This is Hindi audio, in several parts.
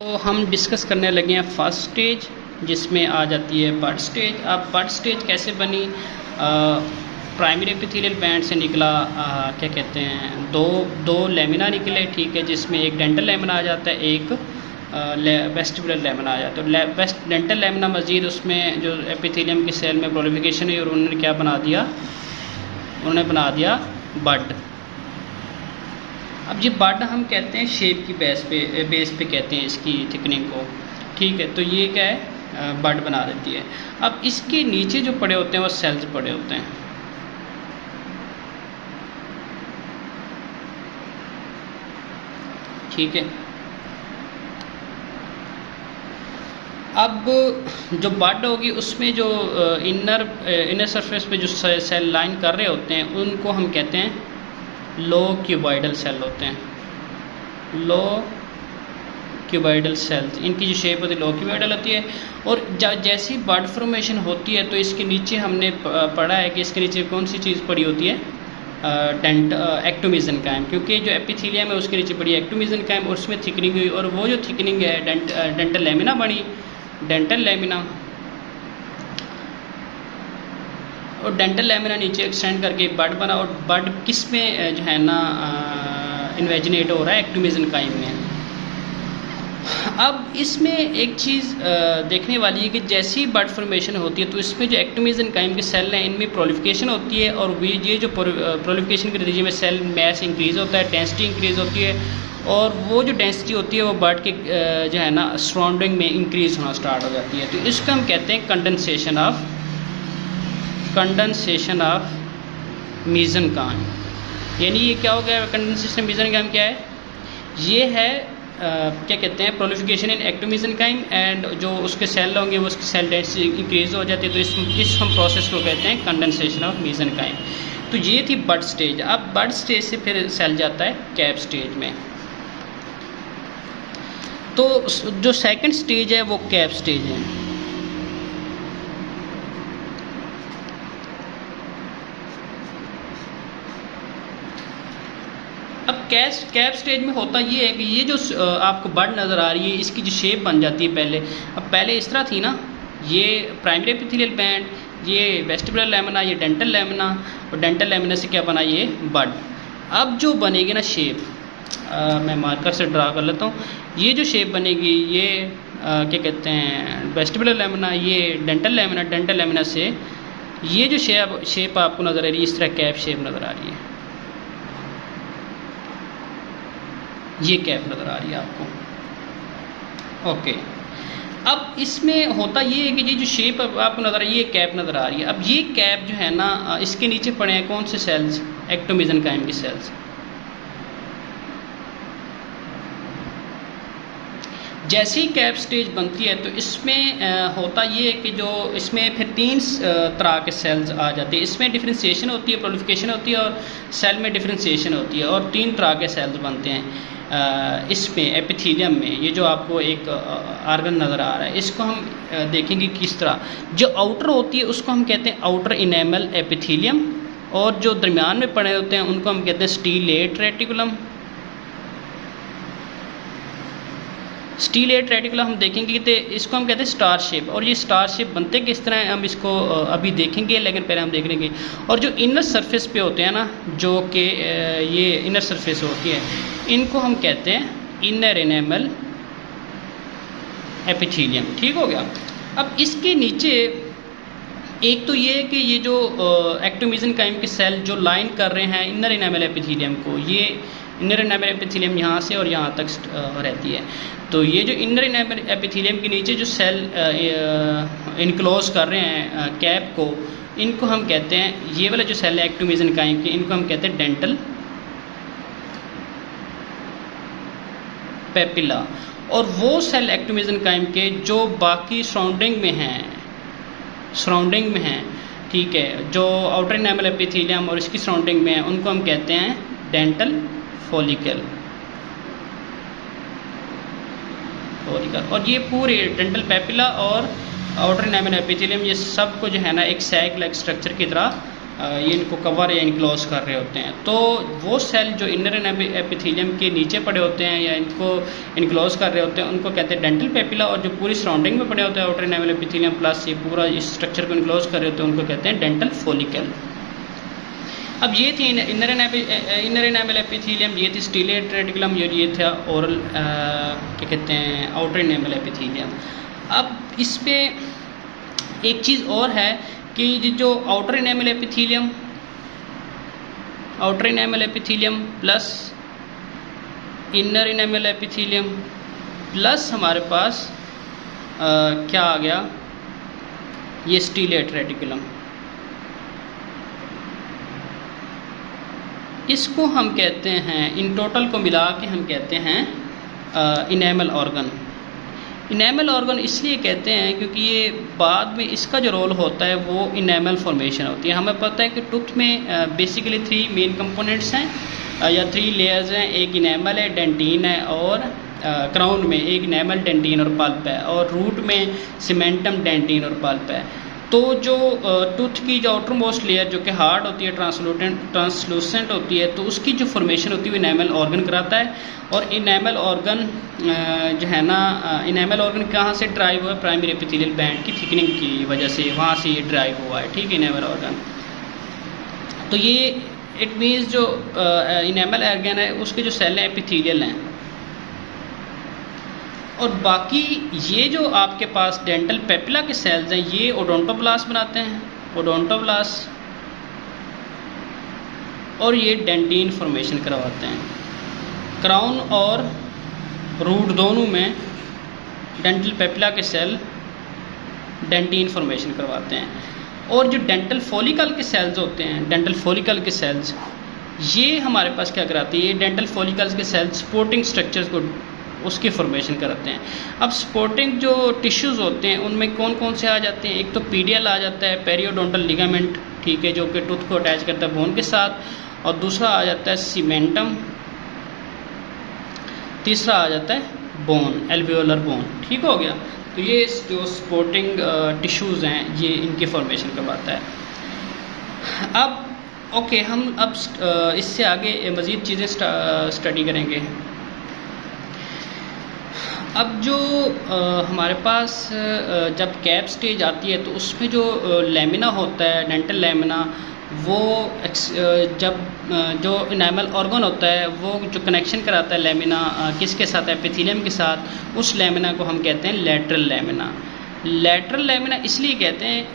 तो हम डिस्कस करने लगे हैं फर्स्ट स्टेज, जिसमें आ जाती है बड स्टेज। अब बड स्टेज कैसे बनी? प्राइमरी एपिथेलियल बैंड से निकला क्या कहते हैं, दो लेमिना निकले, ठीक है, जिसमें एक डेंटल लेमिना आ जाता है, एक वेस्टिबुलर लेमिना आ जाता है। डेंटल लेमिना मजीद उसमें जो एपिथेलियम की सेल में प्रोलिफिकेशन हुई और उन्होंने क्या बना दिया, उन्होंने बना दिया बड। अब ये बड हम कहते हैं शेप की बेस पे कहते हैं इसकी थिकनिंग को, ठीक है। तो ये क्या है, बड बना देती है। अब इसके नीचे जो पड़े होते हैं वो सेल्स पड़े होते हैं, ठीक है। अब जो बड होगी उसमें जो इनर सरफेस पे जो सेल लाइन कर रहे होते हैं उनको हम कहते हैं लो क्यूबॉइडल सेल होते हैं। लो क्यूबॉइडल सेल्स, इनकी जो शेप होती है लो क्यूबॉइडल होती है। और जैसी बड फॉर्मेशन होती है तो इसके नीचे हमने पढ़ा है कि इसके नीचे कौन सी चीज़ पड़ी होती है, एक्टोमीजन काइम, क्योंकि जो एपिथेलियम है उसके नीचे पड़ी एक्टोमीजन काइम और उसमें थिकनिंग हुई, और वो जो थिकनिंग है डेंटल लेमिना बनी, डेंटल लेमिना, और डेंटल लेमिना नीचे एक्सटेंड करके बड बना। और बड किस में जो है ना इन्वेजिनेट हो रहा है, एक्टोमीजन काइम में। अब इसमें एक चीज़ देखने वाली है कि जैसी बड फॉर्मेशन होती है तो इसमें जो एक्टोमीजन काइम के सेल हैं इनमें प्रोलिफिकेशन होती है, और ये जो प्रोलिफिकेशन के नतीजे में सेल मैस इंक्रीज़ होता है, डेंसिटी इंक्रीज़ होती है, और वो जो डेंसिटी होती है वो बड के जो है ना सराउंडिंग में इंक्रीज़ होना स्टार्ट हो जाती है। तो इसको हम कहते हैं कंडेंसेशन ऑफ मीज़नकाइम। यानी ये क्या हो गया, कंडेंसेशन मीज़नकाइम क्या है, ये है क्या कहते हैं, प्रोलिफिकेशन इन एक्टोमीज़नकाइम, एंड जो उसके सेल होंगे वो उसकी सेल डेंसिटी इंक्रीज हो जाती है। तो इस हम प्रोसेस को कहते हैं कंडेंसेशन ऑफ मीज़नकाइम। तो ये थी बड स्टेज। अब बड स्टेज से फिर सेल जाता है कैप स्टेज में। तो जो सेकंड स्टेज है वो कैप स्टेज है। अब कैप स्टेज में होता ये है कि ये जो आपको बड नज़र आ रही है इसकी जो शेप बन जाती है पहले इस तरह थी ना, ये प्राइमरी एपिथेलियल बैंड, ये वेस्टिबुलर लेमिना, ये डेंटल लेमिना, और डेंटल लेमिना से क्या बना, ये बड। अब जो बनेगी ना शेप, मैं मार्कर से ड्रा कर लेता हूँ, ये जो शेप बनेगी ये क्या कहते हैं वेस्टिबुलर लेमिना, ये डेंटल लेमिना, डेंटल लेमिना से ये जो शेप आपको नज़र आ रही है इस तरह कैप शेप नज़र आ रही है, ये कैप नज़र आ रही है आपको, ओके। अब इसमें होता ये है कि ये जो शेप आपको नज़र आ रही है ये कैप नज़र आ रही है। अब ये कैप जो है ना इसके नीचे पड़े हैं कौन से सेल्स, एक्टोमीज़नकाइम के सेल्स। जैसे ही कैप स्टेज बनती है तो इसमें होता ये है कि जो इसमें फिर तीन तरह के सेल्स आ जाते हैं। इसमें डिफ्रेंशिएशन होती है, प्रोलिफिकेशन होती है, और सेल में डिफ्रेंशिएशन होती है, और तीन तरह के सेल्स बनते हैं इसमें एपिथेलियम में। ये जो आपको एक आर्गन नज़र आ रहा है इसको हम देखेंगे किस तरह। जो आउटर होती है उसको हम कहते हैं आउटर इनेमल एपिथेलियम, और जो दरमियान में पड़े होते हैं उनको हम कहते हैं स्टीलेट रेटिकुलम। स्टीलेट रेटिकुलम हम देखेंगे तो इसको हम कहते हैं स्टार शेप, और ये स्टार शेप बनते किस तरह हैं हम इसको अभी देखेंगे, लेकिन पहले हम देख लेंगे। और जो इनर सरफेस पे होते हैं ना, जो कि ये इनर सरफेस होती है, इनको हम कहते हैं इनर इनेमल एपिथेलियम, ठीक हो गया। अब इसके नीचे एक तो ये है कि ये जो एक्टोमीज़नकाइम के सेल जो लाइन कर रहे हैं इनर इनेमल एपिथेलियम को, ये इनर इनेमल एपिथेलियम यहाँ से और यहाँ तक रहती है। तो ये जो इनर इनेमल एपिथेलियम के नीचे जो सेल इनक्लोज कर रहे हैं कैप को, इनको हम कहते हैं, ये वाला जो सेल है एक्टोमीज़नकाइम के, इनको हम कहते हैं डेंटल पेपिला। और वो सेल एक्टोमीज़नकाइम के जो बाकी सराउंडिंग में हैं, ठीक है, जो आउटर इनेमल एपिथेलियम और इसकी सराउंडिंग में है, उनको हम कहते हैं डेंटल फॉलिकल। और ये पूरे डेंटल पेपिला और आउटर इनेमल एपिथेलियम ये सब को जो है ना एक सैक लाइक स्ट्रक्चर की तरह ये इनको कवर या इनक्लोज कर रहे होते हैं। तो वो सेल जो इनर एपिथेलियम के नीचे पड़े होते हैं या इनको इनक्लोज कर रहे होते हैं उनको कहते हैं डेंटल पेपिला, और जो पूरी सराउंडिंग में पड़े होते हैं आउटर इनेमल एपिथेलियम प्लस ये पूरा इस स्ट्रक्चर को इनक्लोज कर रहे होते हैं उनको कहते हैं डेंटल फॉलिकल। अब ये थी इनर इनेमल एपिथेलियम, ये थी स्टीलेट रेटिकुलम, ये था ओरल क्या कहते हैं आउटर इनेमल एपिथेलियम। अब इस पे एक चीज़ और है कि जो outer enamel epithelium plus inner enamel epithelium plus हमारे पास क्या आ गया, ये स्टीलेट रेटिकुलम, इसको हम कहते हैं, इन टोटल को मिला के हम कहते हैं इनेमल ऑर्गन। इनेमल ऑर्गन इसलिए कहते हैं क्योंकि ये बाद में इसका जो रोल होता है वो इनेमल फॉर्मेशन होती है। हमें पता है कि टूथ में बेसिकली 3 मेन कंपोनेंट्स हैं या 3 लेयर्स हैं, एक इनेमल है, डेंटिन है और क्राउन में एक इनेमल, डेंटिन और पल्प है, और रूट में सीमेंटम, डेंटिन और पल्प है। तो जो टूथ की जो आउटर मोस्ट लेयर जो कि हार्ड होती है, ट्रांसलूसेंट होती है, तो उसकी जो फॉर्मेशन होती है वो इनेमल ऑर्गन कराता है। और इनेमल ऑर्गन जो है ना, इनेमल ऑर्गन कहाँ से ड्राइव हुआ है, प्राइमरी एपिथेलियल बैंड की थिकनिंग की वजह से वहाँ से ये ड्राइव हुआ है, ठीक है, इनेमल ऑर्गन। तो ये इट मीन्स जो इनेमल ऑर्गन है उसके जो सेल हैं एपिथेलियल हैं। और बाकी ये जो आपके पास डेंटल पेपिला के सेल्स हैं ये ओडोंटोब्लास्ट बनाते हैं, ओडोंटोब्लास्ट, और ये डेंटिन फॉर्मेशन करवाते हैं। क्राउन और रूट दोनों में डेंटल पेपिला के सेल डेंटिन फॉर्मेशन करवाते हैं। और जो डेंटल फॉलिकल के सेल्स होते हैं, डेंटल फॉलिकल के सेल्स ये हमारे पास क्या कराती है, डेंटल फॉलिकल्स के सेल्स सपोर्टिंग स्ट्रक्चर्स को उसकी फॉर्मेशन कराते हैं। अब सपोर्टिंग जो टिश्यूज़ होते हैं उनमें कौन कौन से आ जाते हैं, एक तो पीडियल आ जाता है, पेरियोडोंटल लिगामेंट, ठीक है, जो कि टूथ को अटैच करता है बोन के साथ, और दूसरा आ जाता है सीमेंटम, तीसरा आ जाता है बोन, एल्वियोलर बोन, ठीक हो गया। तो ये जो सपोर्टिंग टिश्यूज़ हैं ये इनकी फॉर्मेशन करवाता है। अब ओके, हम अब इससे आगे मज़ीद चीज़ें स्टडी करेंगे। अब जो हमारे पास जब कैप स्टेज आती है तो उसमें जो लेमिना होता है, डेंटल लेमिना, वो जब जो इनेमल ऑर्गन होता है वो जो कनेक्शन कराता है लेमिना किसके साथ, एपिथेलियम के साथ, उस लेमिना को हम कहते हैं लैटरल लेमिना। लैटरल लेमिना इसलिए कहते हैं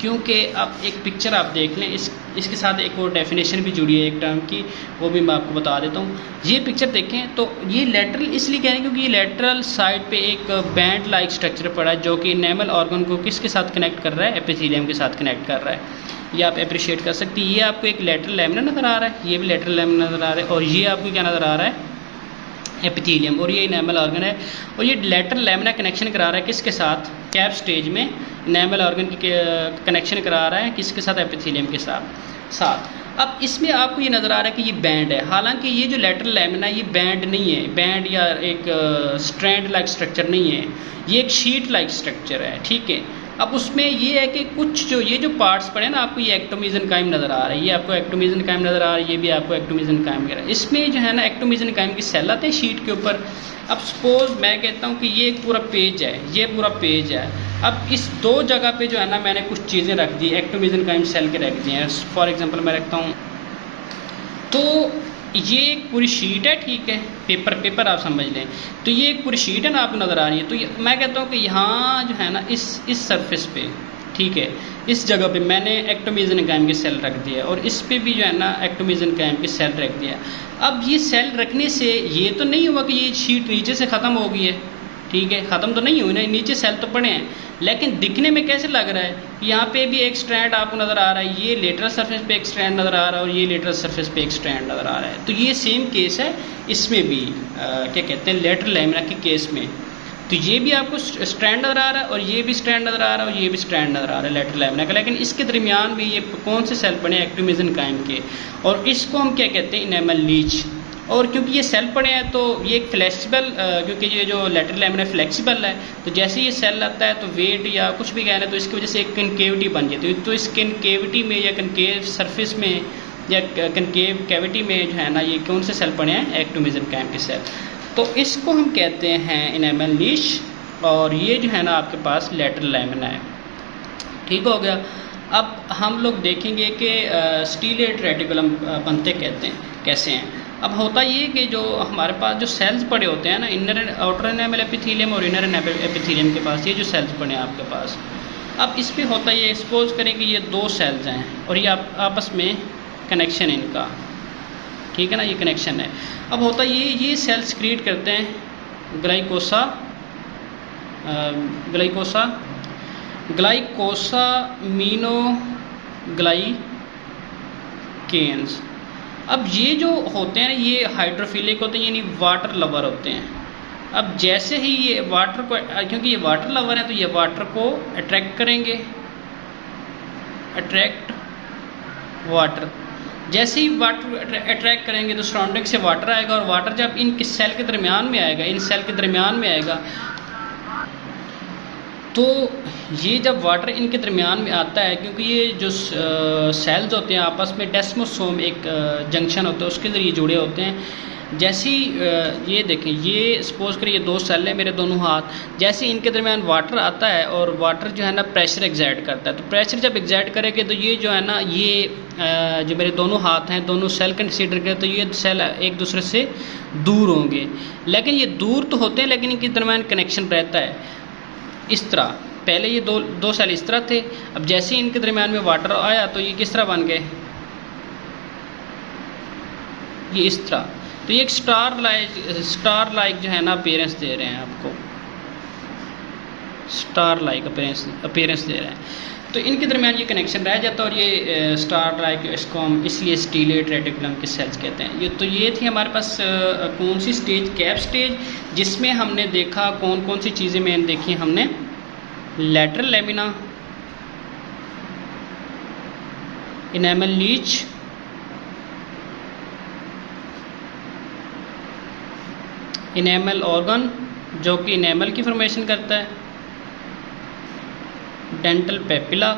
क्योंकि आप एक पिक्चर आप देख लें, इसके साथ एक और डेफिनेशन भी जुड़ी है एक टर्म की, वो भी मैं आपको बता देता हूँ। ये पिक्चर देखें तो ये लेटरल इसलिए कह रहे हैं क्योंकि ये लेटरल साइड पे एक बैंड लाइक स्ट्रक्चर पड़ा है जो कि इनेमल ऑर्गन को किसके साथ कनेक्ट कर रहा है, एपिथेलियम के साथ कनेक्ट कर रहा है। ये आप अप्रिशिएट कर सकती है। ये आपको एक लेटरल लेमिना नज़र आ रहा है, ये भी लेटरल लेमिना नज़र आ रहा है, और ये आपको क्या नज़र आ रहा है, एपिथेलियम, और ये इनेमल ऑर्गन है। और ये लेटरल लेमिना कनेक्शन करा रहा है किसके साथ, कैप स्टेज में इनेमल ऑर्गन की कनेक्शन करा रहा है किसके साथ, एपिथेलियम के साथ। अब इसमें आपको ये नज़र आ रहा है कि ये बैंड है, हालांकि ये जो लेटरल लेमिना ये बैंड नहीं है, बैंड या एक स्ट्रैंड लाइक स्ट्रक्चर नहीं है, ये एक शीट लाइक स्ट्रक्चर है, ठीक है। अब उसमें ये है कि कुछ जो ये जो पार्ट्स पड़े ना, आपको ये एक्टोमीजेनकाइम नज़र आ रहा है, ये आपको एक्टोमीजेनकाइम नज़र आ रहा है, ये भी आपको एक्टोमीजेनकाइम कह रहा है। इसमें जो है ना एक्टोमीजेनकाइम की सेल आते हैं शीट के ऊपर। अब सपोज मैं कहता हूँ कि ये एक पूरा पेज है, ये पूरा पेज है। अब इस 2 जगह पे जो है ना मैंने कुछ चीज़ें रख दी, एक्टोमीजेनकाइम सेल के रख दिए हैं। फॉर एग्जांपल मैं रखता हूँ, तो ये एक पूरी शीट है, ठीक है, पेपर आप समझ लें। तो ये एक पूरी शीट है ना, आपको नज़र आ रही है। तो मैं कहता हूँ कि यहाँ जो है ना इस सरफेस पे, ठीक है, इस जगह पे मैंने एक्टोमीजेनकाइम के सेल रख दिया, और इस पे भी जो है ना एक्टोमीजेनकाइम के सेल रख दिया। अब ये सेल रखने से ये तो नहीं हुआ कि ये शीट नीचे से ख़त्म हो गई है, ठीक है, ख़त्म तो नहीं हुई ना, नीचे सेल तो पड़े हैं, लेकिन दिखने में कैसे लग रहा है, यहाँ पे भी एक स्ट्रैंड आपको नज़र आ रहा है, ये लेटरल सरफेस पे एक स्ट्रैंड नज़र आ रहा है, और ये लेटरल सरफेस पे एक स्ट्रैंड नज़र आ रहा है। तो ये सेम केस है इसमें भी, क्या कहते हैं, लेटरल लेमिना के केस में। तो ये भी आपको स्ट्रैंड नज़र आ रहा है, और ये भी स्ट्रैंड नज़र आ रहा है, और ये भी स्ट्रैंड नज़र आ रहा है लेटरल लेमिना का। लेकिन इसके दरमियान में ये कौन से सेल बने, एक्टोमीजेनकाइम के, और इसको हम क्या कहते हैं, इनेमल लीच, और क्योंकि ये सेल पड़े हैं तो ये एक फ्लेक्सिबल, क्योंकि ये जो लैटरल लैमिना फ्लेक्सिबल है, तो जैसे ये सेल आता है तो वेट या कुछ भी कह रहे हैं तो इसकी वजह से एक कनकेविटी बन जाती है। तो इस कनकेविटी में या कनकेव सरफेस में या कनकेव कैविटी में जो है ना, ये कौन से सेल पड़े हैं, एक्टोमेसन कैम के सेल। तो इसको हम कहते हैं इनेमल नीश, और ये जो है ना आपके पास लैटरल लैमिना है। ठीक हो गया। अब हम लोग देखेंगे कि स्टीलेट रेटिकुलम बनते कैसे हैं। अब होता ये कि जो हमारे पास जो सेल्स पड़े होते हैं ना, इनर आउटर एनामेल एपिथेलियम और इनर एपिथेलियम के पास, ये जो सेल्स पड़े हैं आपके पास, अब इसमें होता ये, सपोज करें कि ये दो सेल्स हैं और ये आपस में कनेक्शन इनका, ठीक है ना, ये कनेक्शन है। अब होता ये सेल सक्रीट करते हैं ग्लाइकोसामिनोग्लाइकेन्स। अब ये जो होते हैं ये हाइड्रोफिलिक होते हैं, यानी वाटर लवर होते हैं। अब जैसे ही ये वाटर को, क्योंकि ये वाटर लवर है तो ये वाटर को अट्रैक्ट करेंगे, अट्रैक्ट वाटर। जैसे ही वाटर अट्रैक्ट करेंगे तो सराउंडिंग से वाटर आएगा, और वाटर जब इन सेल के दरमियान में आएगा, इन सेल के दरमियान में आएगा, तो ये जब वाटर इनके दरमियान में आता है, क्योंकि ये जो सेल्स होते हैं आपस में डेस्मोसोम एक जंक्शन होता है, उसके ज़रिए जुड़े होते हैं। जैसे ही ये देखें, ये सपोज करें ये दो सेल है मेरे दोनों हाथ, जैसे इनके दरमियान वाटर आता है और वाटर जो है ना प्रेशर एग्जर्ट करता है, तो प्रेशर जब एग्जर्ट करेंगे तो ये जो है ना, ये जो मेरे दोनों हाथ हैं, दोनों सेल कंसीडर करें तो ये सेल एक दूसरे से दूर होंगे, लेकिन ये दूर तो होते हैं लेकिन इनके दरमियान कनेक्शन रहता है। इस तरह पहले ये दो सेल इस तरह थे, अब जैसे ही इनके दरमियान में वाटर आया तो ये किस तरह बन गए, ये इस तरह। तो ये एक स्टार लाइक जो है ना अपीयरेंस दे रहे हैं आपको, स्टार लाइक अपीयरेंस दे रहे हैं। तो इनके दरमियान ये कनेक्शन रह जाता है और ये स्टार लाइक, इसको हम इसलिए स्टीलेट रेटिकुलम के सेल्स कहते हैं। तो ये थी हमारे पास कौन सी स्टेज, कैप स्टेज, जिसमें हमने देखा कौन कौन सी चीज़ें मैंने देखी हमने, लैटरल लैमिना, इनेमल नीच, इनेमल ऑर्गन जो कि इनेमल की फॉर्मेशन करता है, डेंटल पेपिला,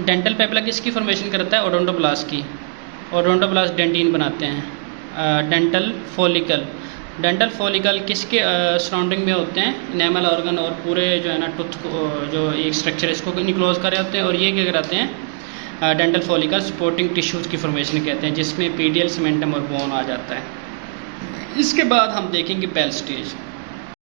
डेंटल पेपिला किसकी फॉर्मेशन करता है, ओडोंटोब्लास्ट की, ओडोंटोब्लास्ट डेंटिन बनाते हैं। डेंटल फॉलिकल किसके सराउंडिंग में होते हैं, इनेमल ऑर्गन और पूरे जो है ना टूथ को, जो एक स्ट्रक्चर इसको इनक्लोज कर रहे होते हैं, और ये क्या कराते हैं, डेंटल फॉलिकल सपोर्टिंग टिश्यूज़ की फॉर्मेशन कहते हैं, जिसमें पीडियल सीमेंटम और बोन आ जाता है। इसके बाद हम देखेंगे पेल स्टेज।